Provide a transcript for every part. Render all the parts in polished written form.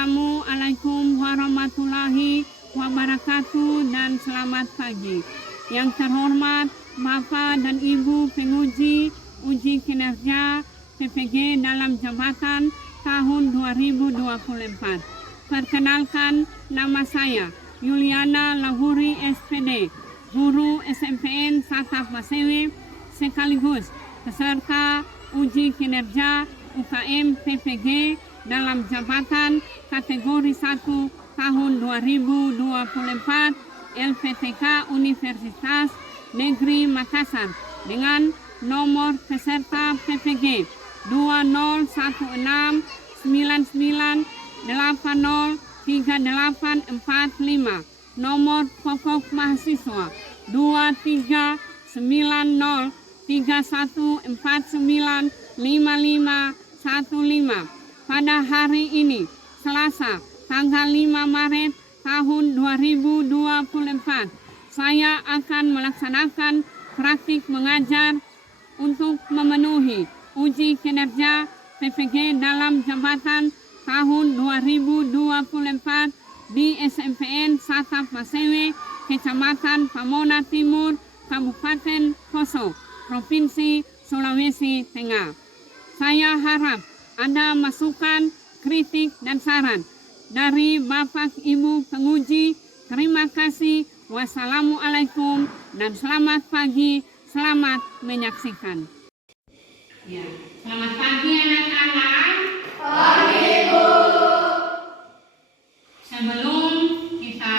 Assalamualaikum warahmatullahi wabarakatuh dan selamat pagi. Yang terhormat Bapak dan Ibu penguji uji kinerja PPG dalam jabatan tahun 2024. Perkenalkan, nama saya Yuliana Lahuri SPD, guru SMPN Satap Basewe sekaligus peserta uji kinerja UKM PPG dalam jabatan kategori 1 tahun 2024 LPTK Universitas Negeri Makassar dengan nomor peserta PPG 201699803845, nomor pokok mahasiswa 239031495515. Pada hari ini, Selasa, tanggal 5 Maret tahun 2024, saya akan melaksanakan praktik mengajar untuk memenuhi uji kinerja PPG dalam jabatan tahun 2024 di SMPN Satap Basewe, Kecamatan Pamona Timur, Kabupaten Poso, Provinsi Sulawesi Tengah. Saya harap ada masukan, kritik, dan saran dari Bapak Ibu penguji. Terima kasih. Wassalamualaikum dan selamat pagi. Selamat menyaksikan. Ya, selamat pagi anak-anak. Pagi, Bu. Sebelum kita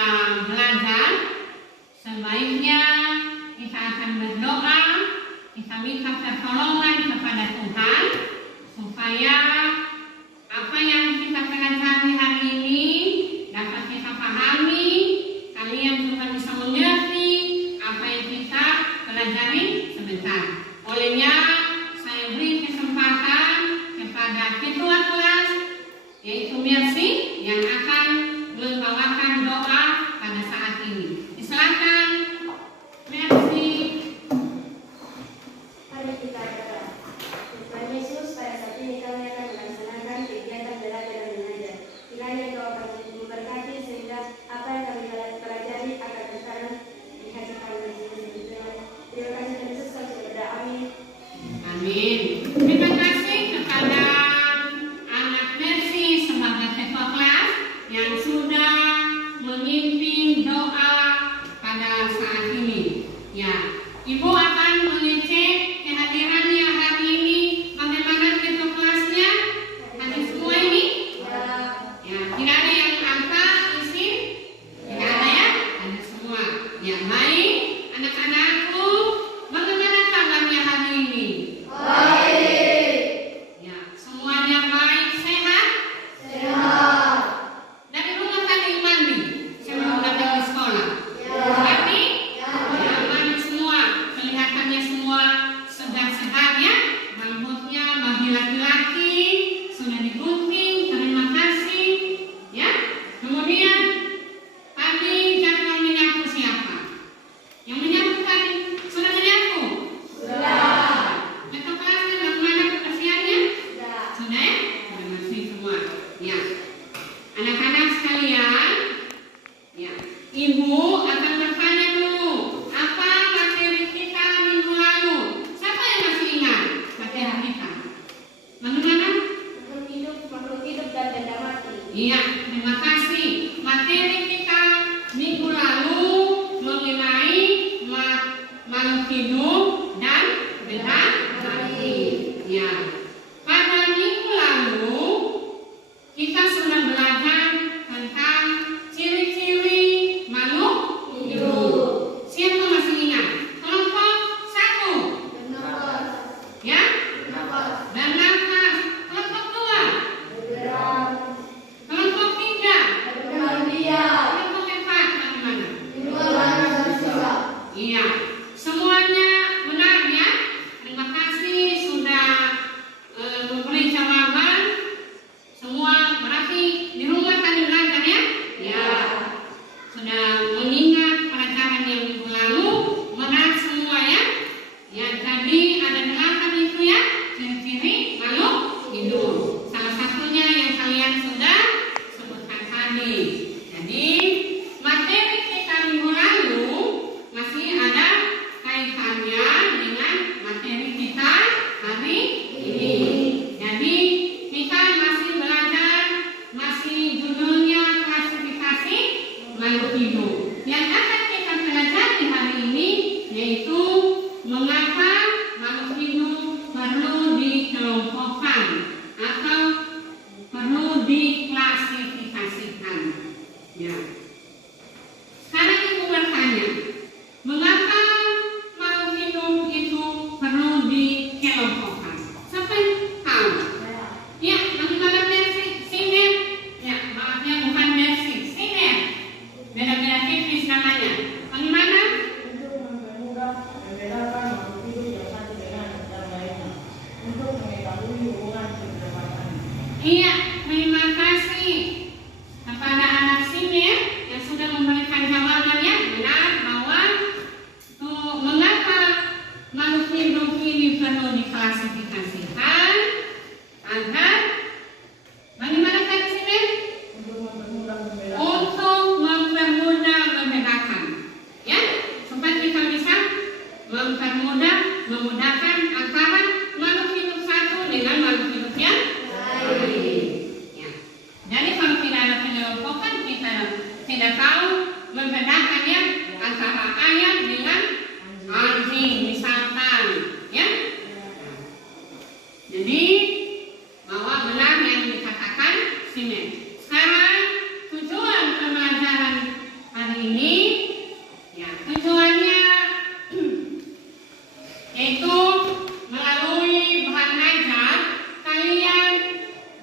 belajar, sebaiknya kita akan berdoa. Kita minta pertolongan kepada Tuhan supaya apa yang kita pelajari hari ini dapat kita pahami, kalian juga bisa mengerti apa yang kita pelajari sebentar. Olehnya saya beri kesempatan kepada ketua kelas, yaitu Mercy, yang akan membawakan doa pada saat ini. Silakan Mercy. Mari kita berdoa. Tuhan Yesus, pada saat ini kami akan melaksanakan kegiatan belajar dan mengajar. Kiranya Engkau akan memberkati sehingga apa yang kami pelajari akan berjalan di hati kami masing-masing. Terima kasih Tuhan Yesus, kami sudah berdoa. Amin. Amin. Terima kasih kepada anak Mercy sebagai ketua kelas yang sudah memimpin doa pada saat ini. Ya, Ibu akan mengecek kehadirannya hari ini. Bagaimana ketua kelasnya? Ada semua ini? Ya, tidak ada yang tanpa izin? Tidak ada ya? Ada semua. Ya, baik. Anak-anakku, bagaimana kabarnya hari ini? Baik. Ya, semuanya baik, sehat? Sehat. Dari rumah tadi mandi sebelum datang ke sekolah. Ya. Mandi? Ya. Ya, mandi semua. Kelihatannya semua sudah sehat ya. Rambutnya bagi laki-laki sudah digunting. Terima kasih. Ya. Kemudian tadi jadwal menyapu siapa? Yang menyapu tadi sudah menyapu? Sudah. Ketua kelasnya bagaimana kebersihannya? Sudah. Sudah ya? Sudah bersih semua. Ya. Anak-anak sekalian, ya, Ibu akan bertanya dulu, apa materi kita minggu lalu? Siapa yang masih ingat materi kita? Bagaimana? Makhluk hidup dan benda mati. Iya, terima kasih. Materi kita minggu lalu mengenai makhluk hidup dan benda mati. Ya. Pada minggu lalu kita sudah belajar tentang ciri-ciri makhluk hidup. Siapa masih ingat? Kelompok 1, Bernafas. ya? Bernafas. Dan nafas. Kelompok 2, Bergerak. kelompok 3, Berkembang biak. habis. Jadi materi kita minggu lalu masih ada kaitannya dengan materi kita hari ini. Jadi kita masih belajar, masih judulnya klasifikasi makhluk hidup. Yang akan kita pelajari hari ini yaitu mengapa makhluk hidup perlu dikelompokkan atau perlu diklasifikasikan. Ya. Sekarang ibu bertanya, mengapa makhluk hidup itu perlu dikelompokkan? Siapa yang tahu? Ya, bagaimana versi Sinet? Ya, maaf ya, bukan versi Sinet. Beda-beda tipis namanya. Bagaimana? Untuk mempermudah membedakan makhluk hidup yang satu dengan yang lainnya, untuk mengetahui hubungan kekerabatan. Iya, terima kasih kepada anak Sinet yang sudah memberikan jawabannya. Benar bahwa mengapa makhluk hidup ini perlu diklasifikasikan agar bagaimana tadi Sinet? Untuk mempermudah membedakan. Untuk mempermudah membedakan, ya, supaya kita bisa memudahkan antara makhluk hidup satu dengan makhluk hidup yang lain. Ya. Jadi kalau tidak ada penyelompokan, kita tidak tahu membedakannya antara ayam dengan anjing misalkan, ya. Jadi bahwa benar yang dikatakan Simet. Sekarang tujuan pembelajaran hari ini, ya, tujuannya yaitu melalui bahan ajar kalian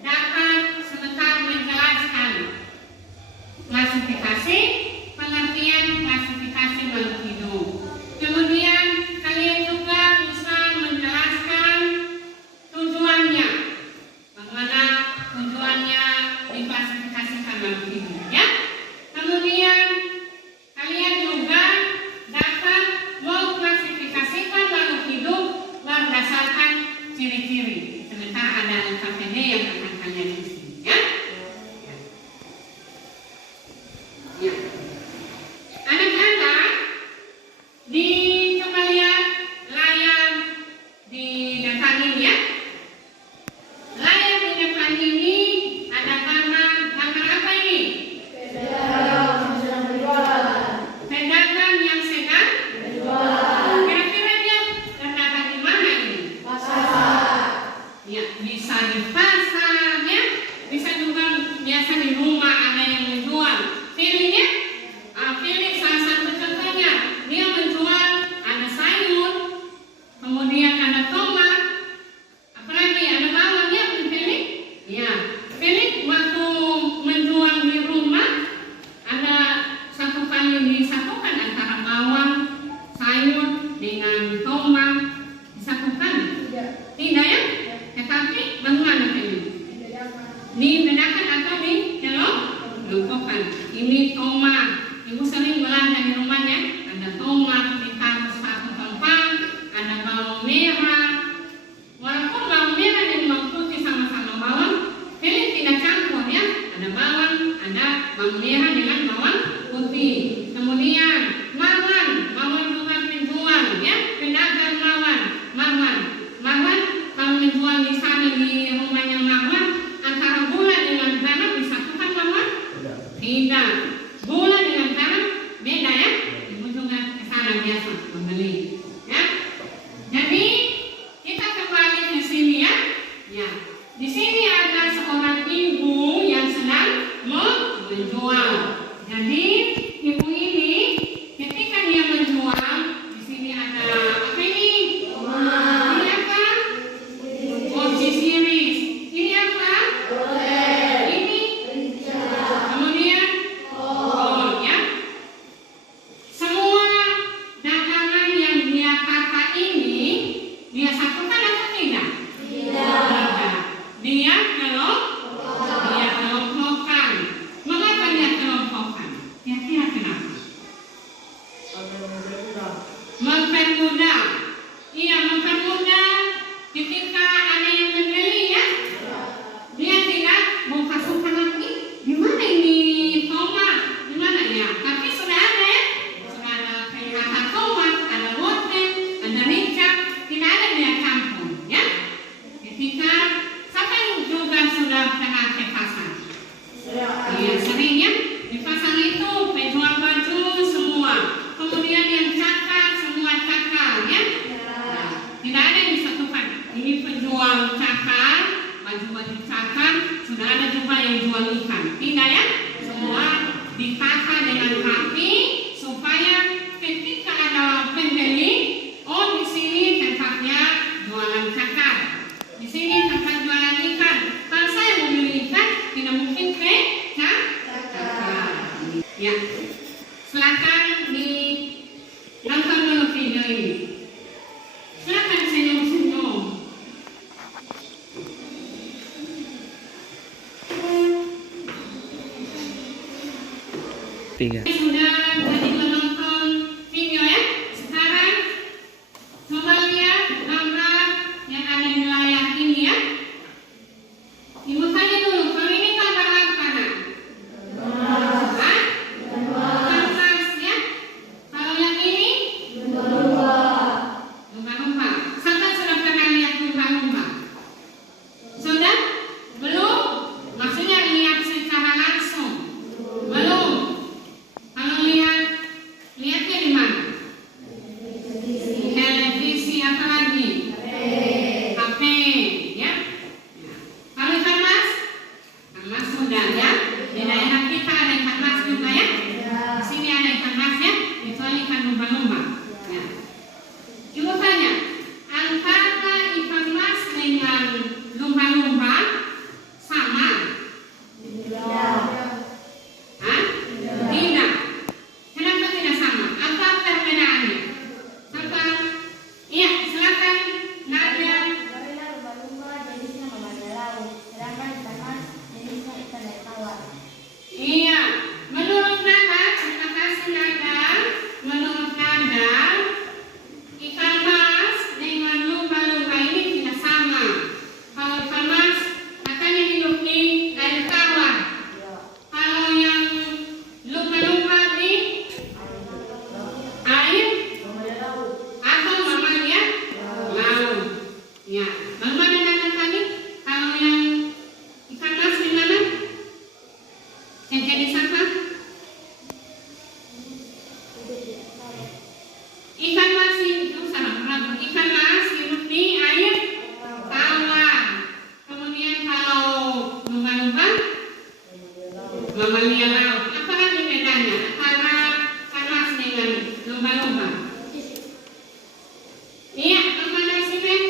dapat sebentar menjelaskan klasifikasi, pengertian klasifikasi makhluk hidup. Kemudian kalian juga bisa menjelaskan tujuannya, bagaimana tujuannya diklasifikasikan makhluk hidup, ya. Kemudian kalian juga dapat mengklasifikasikan makhluk hidup berdasarkan ciri-ciri. Sebentar ada KPD yang akan kalian isi, ya. Ya. Anak-anak, coba lihat layar di depan ini, ya. Layar di depan ini ada gambar apa ini? Pedagang yang sedang berjualan. Kira-kira dia berdagang di mana ini? Ya, bisa di pasar, ya. Bisa juga biasa di rumah ada yang menjual. Pilihnya, pilih salah satu contohnya. Dia menjual ada sayur, kemudian ada tomat, apalagi ada bawang, ya, pilih. Ya, pilih waktu menjual di rumah ada satu kali disatukan antara bawang, sayur dengan tomat disatukan. Tidak, ya? Tetapi bagaimana pilih? Dibedakan atau dikelompokkan. Ini tomat. Ibu sering belanja di rumahnya. Ada tomat ditaruh satu tempat, ada bawang merah. Walaupun bawang merah dan bawang putih sama-sama bawang, pilih tidak campur, ya. Ada bawang merah dengan bawang putih. Kemudian mawar juga penjual, ya. Pedagang mawar kalau menjual di sana di rumahnya mawar, antara gula dengan garam disatukan mawar? Tidak. Gula dengan garam beda, ya. Ibu juga ke sana biasa membeli, ya. Jadi kita kembali ke sini, ya. Ya. Di sini ada seorang ibu yang sedang menjual. Jadi ibu ini ketika dia menjual, di sini ada apa ini? Ini apa? Kunci siris. Ini apa? Ini. Kemudian ya. Semua dagangan yang dia kata ini dia satukan atau tidak? Tidak. Dia kelompokkan. Mengapa dia kelompokkan? Ya, silakan nonton dulu video ini. Silakan senyum-senyum. Tiga. Sudah tadi menonton video ya. Sekarang coba lihat gambar yang ada di layar ini ya. Ibu tanya dulu, kalau ini gambar apa nak? Hah? Kanvas ya. Kalau yang ini? Lumba-lumba. Siapa sudah pernah lihat lumba-lumba? Sudah? Belum? Maksudnya lihat secara langsung? Belum? Kalau lihatnya di mana? Televisi apa lagi? HP ya. Kalau ikan mas? Ikan mas sudah ya. Di daerah kita ada ikan mas juga ya. Di sini ada ikan mas ya. Kecuali ikan lumba-lumba. Ya. Ibu tanya, antara ikan mas dengan lumba-lumba sama? Hah? Tidak. Kenapa tidak sama? Apa perbedaannya? Siapa? Iya, silakan Nadia. Karena lumba-lumba jenisnya memakan laut, sedangkan ikan mas jenisnya ikan air tawar. Iya, menurut Nada, terima kasih Nada. Menurut Nada, ikan mas dengan lumba-lumba ini tidak sama. Kalau ikan mas katanya hidup di air tawar. Kalau yang lumba-lumba di air atau mamalia laut. Ya, bagaimana Nada tadi? Kalau yang ikan mas di mana? Yang jadi siapa? Ikan mas itu sama berapa? Ikan mas hidup di air tawar. Kemudian kalau lumba-lumba mamalia laut. Apa lagi bedanya antara ikan mas dengan lumba-lumba? Iya, bagaimana sih Ben?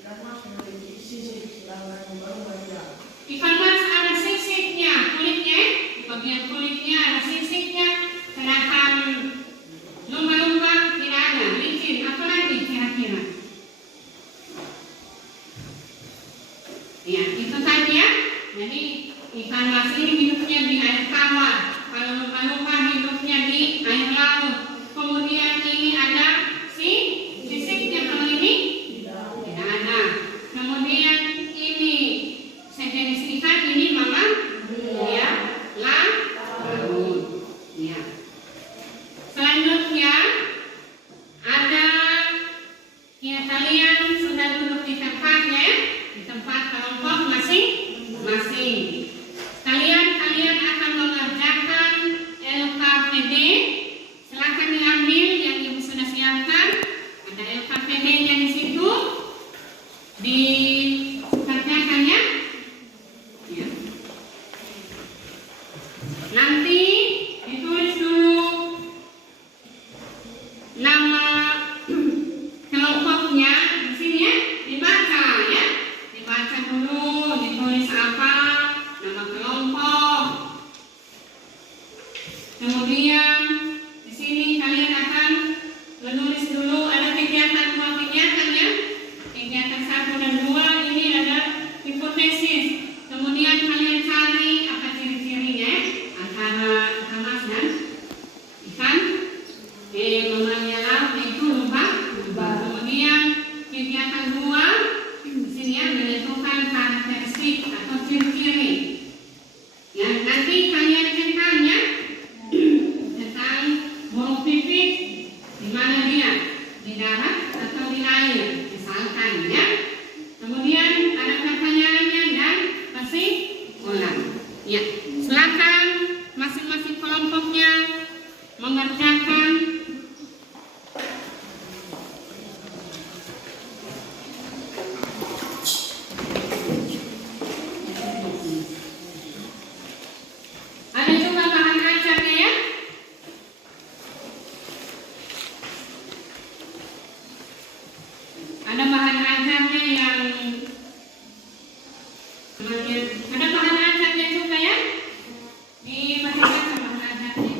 Ikan mas memiliki sisik, sedangkan lumba-lumba tidak. Ikan mas ada sisiknya, kulitnya, bagian kulitnya ada sisiknya, sedangkan lumba-lumba tidak ada, licin. Apa lagi kira-kira? Ya, itu tadi ya. Jadi ikan mas ini hidupnya di air tawar, kalau lumba-lumba hidupnya di air laut. Kemudian ini ada sisiknya, kalau ini tidak ada. Kemudian ini sejenis ikan, ini mama ya, laut. Ya. Selanjutnya ada kalian sudah duduk di tempatnya ya, di tempat kelompok masing-masing. Kalian akan mengerjakan LKPD. Silakan diambil yang ibu sudah siapkan. Ada LKPD-nya di situ. Dikerjakan ya. Ya. Nanti ditulis dulu nama kelompoknya di sini ya, dibaca ya. Dibaca dulu, ditulis apa nama kelompok. Kemudian di sini kalian akan menulis dulu, ada kegiatan 2 kegiatan ya. Kegiatan 1 dan 2 ini ada hipotesis. Kemudian kalian cari apa ciri-cirinya ya, antara ikan mas dan ikan mamalia laut, yaitu lumba. Kemudian kegiatan 2 di sini ya, menentukan karakteristik atau ciri-ciri. Ya, nanti kalian tanya tentang burung pipit, di mana dia, di darat atau di air, misalkan ya. Kemudian ada pertanyaannya dan kesimpulan. Ya, silakan masing-masing kelompoknya mengerjakan. Ada juga bahan ajarnya ya. Ada bahan ajarnya yang ada bahan ajarnya juga ya. Di bahan ajar bahan ajarnya.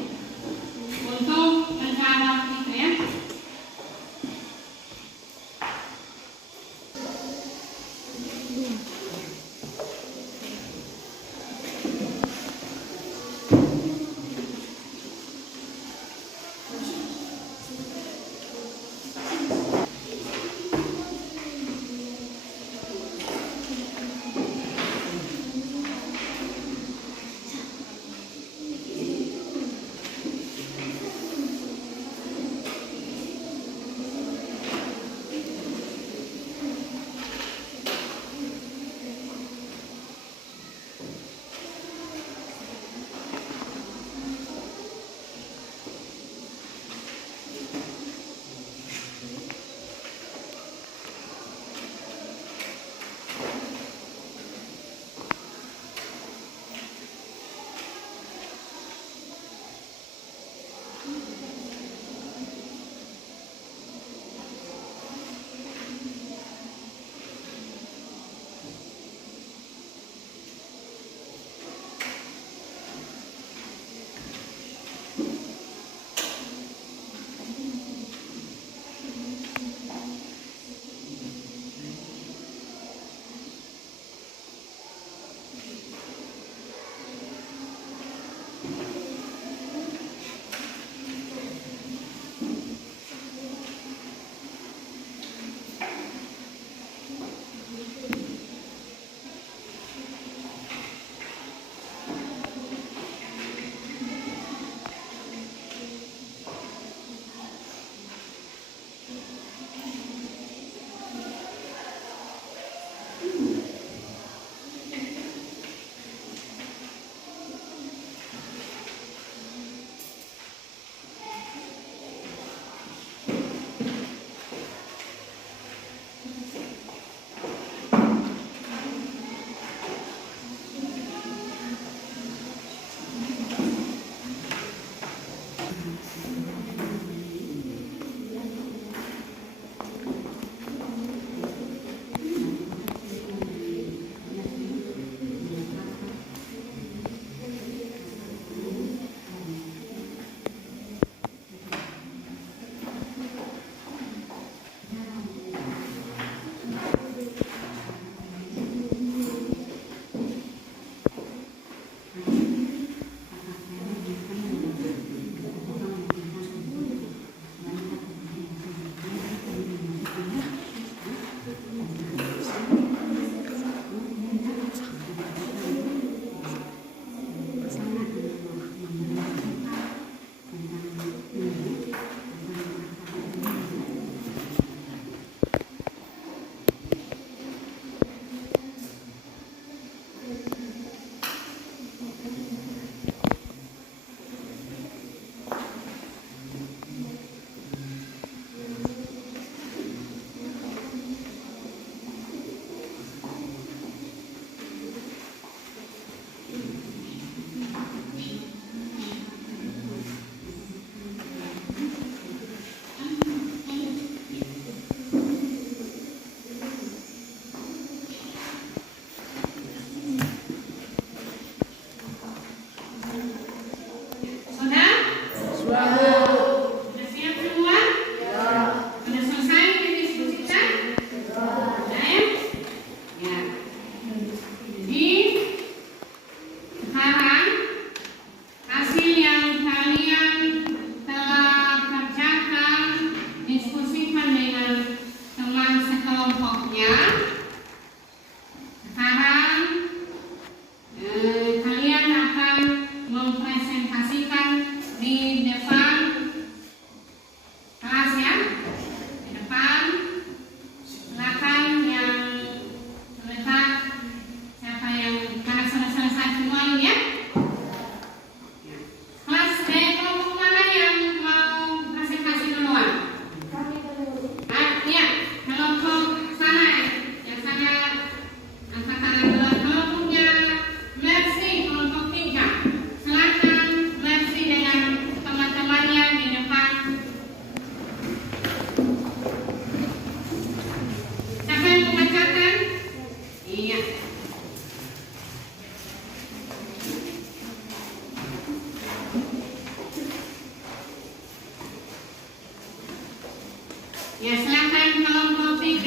Ya silakan kelompok 3.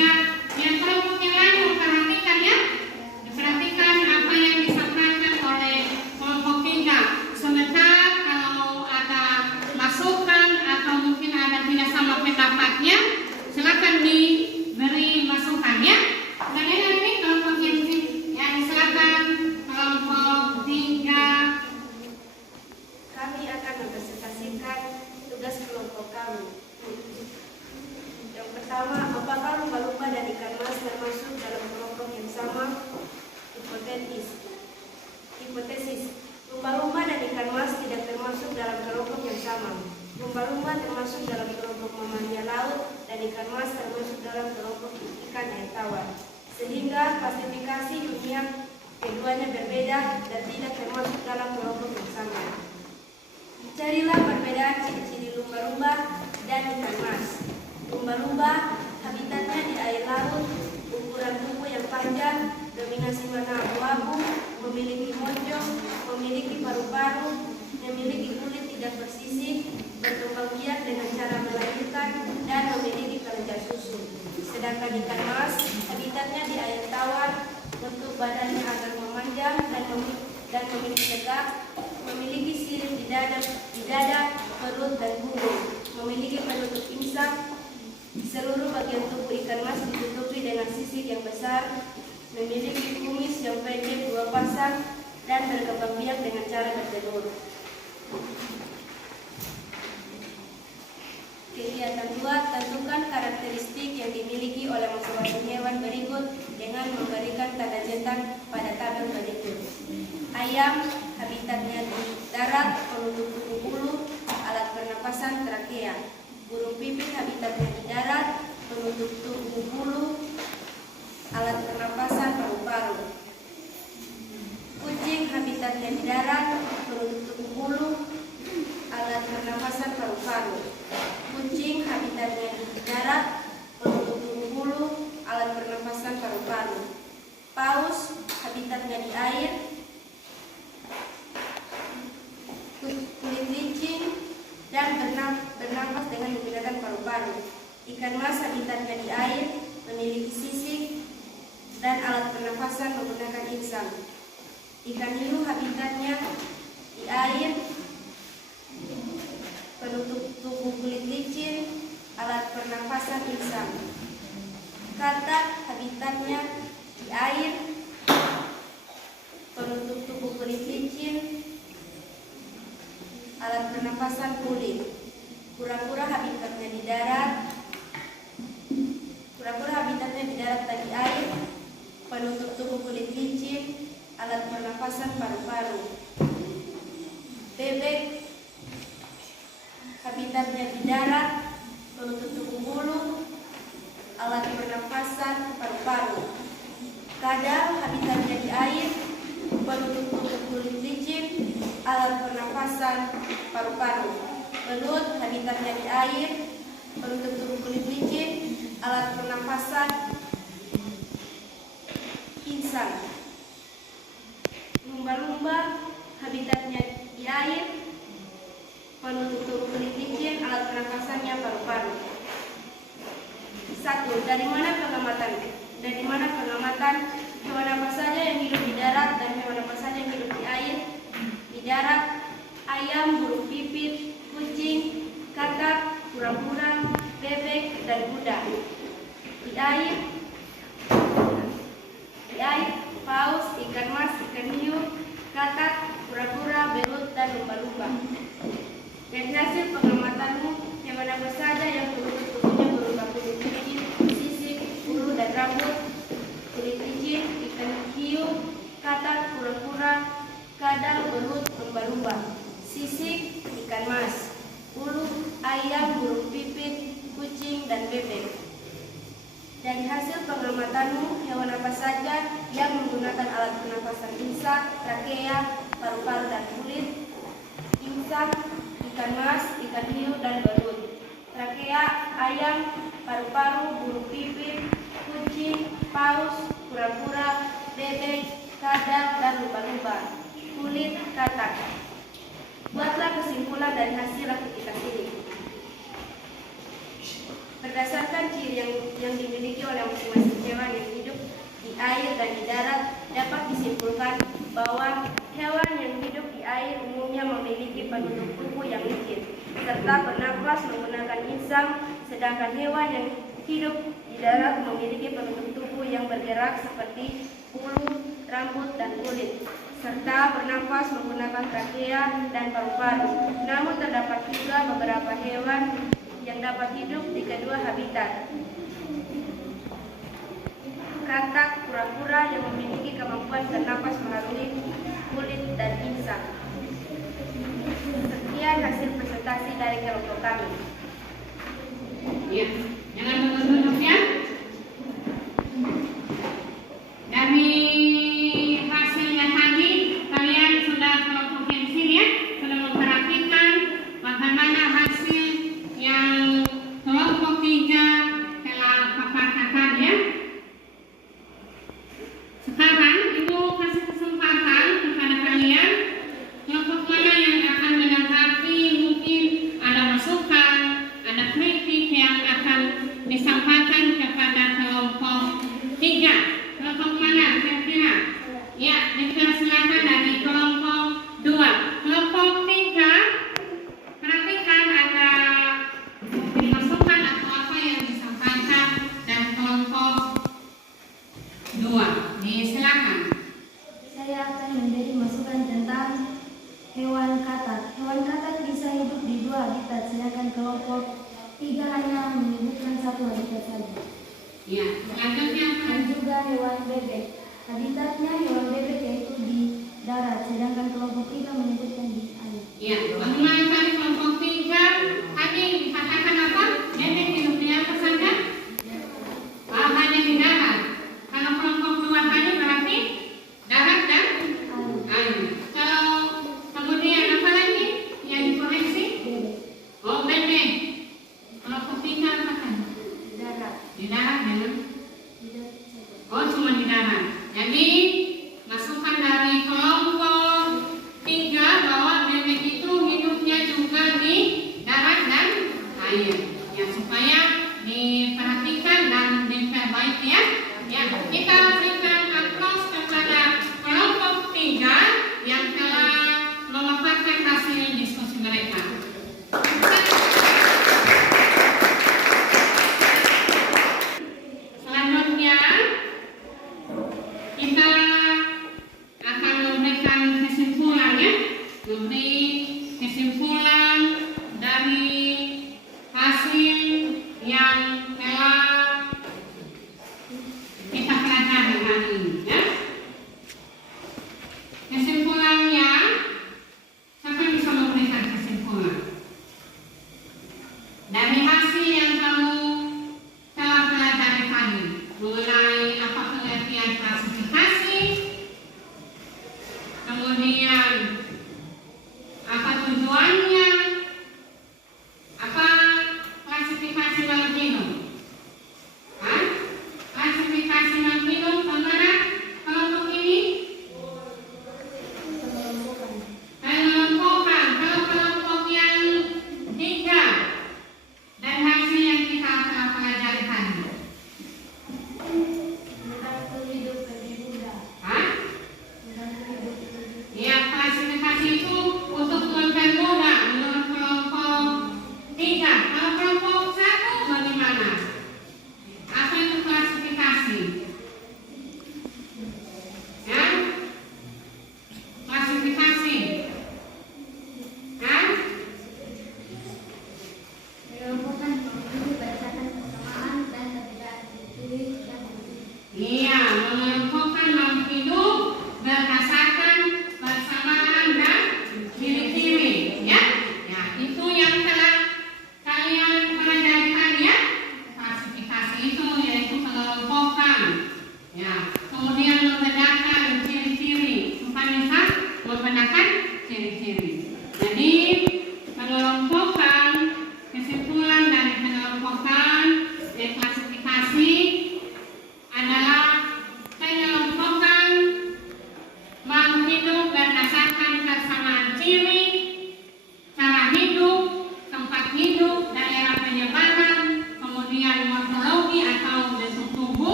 Yang kelompok yang lain perhatikan ya. Perhatikan apa yang disampaikan oleh kelompok 3. Sebentar kalau ada masukan atau mungkin ada tidak sama pendapatnya, silakan diberi masukan ya. Kemudian ini kelompok yang silakan kelompok 3. Kami akan mempresentasikan tugas kelompok kami. Yang pertama, apakah lumba-lumba dan ikan mas termasuk dalam kelompok yang sama? Hipotesis. Lumba-lumba dan ikan mas tidak termasuk dalam kelompok yang sama. Lumba-lumba termasuk dalam kelompok mamalia laut dan ikan mas termasuk dalam kelompok ikan air tawar. Sehingga klasifikasi ilmiah keduanya berbeda dan tidak termasuk dalam kelompok yang sama. Carilah perbedaan ciri-ciri lumba-lumba dan ikan mas. Lumba-lumba habitatnya di air laut, ukuran tubuh yang panjang, dominasi warna abu-abu, memiliki monjong, memiliki paru-paru, memiliki kulit tidak bersisik, berkembang biak dengan cara melahirkan, dan memiliki kelenjar susu. Sedangkan ikan mas habitatnya di air tawar, bentuk badannya agak memanjang dan memiliki tegak, memiliki sirip di dada, perut, dan punggung, memiliki penutup insang. Seluruh bagian tubuh ikan mas ditutupi dengan sisik yang besar, memiliki kumis yang pendek 2 pasang, dan berkembang biak dengan cara bertelur. Kegiatan 2, tentukan karakteristik yang dimiliki oleh masing-masing hewan berikut dengan memberikan tanda centang pada tabel berikut. Ayam, habitatnya di darat, penutup tubuh bulu, alat pernapasan trakea. Burung pipit, habitatnya di darat, penutup tubuh bulu, alat pernapasan paru-paru. Kucing, habitatnya di darat, penutup tubuh bulu, alat pernapasan paru-paru. Kucing, habitatnya di darat, penutup tubuh bulu, alat pernapasan paru-paru. Paus, habitatnya di air, kulit licin, dan bernapas dengan menggunakan paru-paru. Ikan mas habitatnya di air, memiliki sisik, dan alat pernapasan menggunakan insang. Ikan hiu habitatnya di air, penutup tubuh kulit licin, alat pernapasan insang. Katak habitatnya di air, penutup tubuh kulit licin, alat pernapasan kulit. Kura-kura habitatnya di darat, dan di air, penutup tubuh kulit licin, alat pernapasan paru-paru. Bebek habitatnya di darat, penutup tubuh bulu, alat pernapasan paru-paru. Kadal habitatnya di air, penutup tubuh kulit licin, alat pernapasan paru-paru. Belut habitatnya di air, penutup tubuh kulit licin, alat pernapasan insang. Lumba-lumba habitatnya di air, penutup tubuh kulit licin, alat pernapasannya paru-paru. 1. Dari mana pengamatan hewan apa saja yang hidup di darat dan hewan apa saja yang hidup di air? Di darat, ayam, burung pipit, kucing, katak, kura-kura, bebek, dan kuda. Di air, paus, ikan mas, ikan hiu, katak, kura-kura, belut, dan lumba-lumba. Dari hasil pengamatanmu, hewan apa saja yang penutup tubuhnya berupa kulit licin, sisik, bulu, dan rambut? Kulit licin, ikan hiu, katak, kura-kura, kadal, belut, lumba-lumba. Sisik, ikan mas. Bulu, ayam, burung pipit, kucing, dan bebek. Dari hasil pengamatanmu, hewan apa saja yang menggunakan alat pernapasan insang, trakea, paru-paru, dan kulit? Insang, ikan mas, ikan hiu, dan belut. Trakea, ayam, paru-paru, burung pipit, kucing, paus, kura-kura, bebek, kadal, dan lumba-lumba. Kulit, katak. Buatlah kesimpulan dari hasil aktivitas ini. Berdasarkan hasil yang dimiliki oleh masing-masing hewan yang hidup di air dan di darat, dapat disimpulkan bahwa hewan yang hidup di air umumnya memiliki penutup tubuh yang licin serta bernafas menggunakan insang, sedangkan hewan yang hidup di darat memiliki penutup tubuh yang bergerak seperti bulu, rambut, dan kulit, serta bernafas menggunakan trakea dan paru-paru. Namun terdapat juga beberapa hewan yang dapat hidup di kedua habitat. Katak kura-kura yang memiliki kemampuan bernafas melalui kulit dan insang. Sekian hasil presentasi dari kelompok kami. Ya, jangan duduk ya. Dari hasilnya tadi, kalian sudah kelompok yang di sini ya, sudah memperhatikan bagaimana hasil yang kelompok 3 telah paparkan tadi ya. Sekarang Ibu kasih kesempatan kepada kalian, kelompok mana yang akan menanggapi, mungkin ada masukan, ada kritik yang akan disampaikan kepada kelompok 3. Kelompok mana kira-kira? Ya, dipersilakan dari kelompok 2. Kelompok 3, perhatikan ada masukan atau apa yang disampaikan dari kelompok 2. Silakan. Saya akan memberi masukan tentang hewan katak. Hewan katak bisa hidup di 2 habitat, sedangkan kelompok 3 hanya menyebutkan 1 habitat saja. Ya, selanjutnya Dan juga hewan bebek. Habitatnya hewan bebek yaitu di darat, sedangkan kelompok 3 menyebutkan di air. ya, bagaimana tadi kelompok 3 tadi dikatakan apa? Bebek hidup di apa saja? Hanya di darat. Kalau kelompok 2 tadi berarti darat dan air. Kalau kemudian apa lagi yang dikoreksi? Bebek. Oh, bebek. Kelompok 3 apa tadi? Darat. Di darat memang. Tidak saja. Oh, cuma di darat. Jadi masukan dari kelompok 3 bahwa bebek itu hidupnya juga di darat dan air. Ya, supaya diperhatikan dan diperbaiki ya. Ya, kita berikan aplaus kepada kelompok 3 yang telah memaparkan hasil diskusi mereka. Selanjutnya kita akan memberikan kesimpulan ya, memberi kesimpulan dari hasil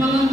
mengemban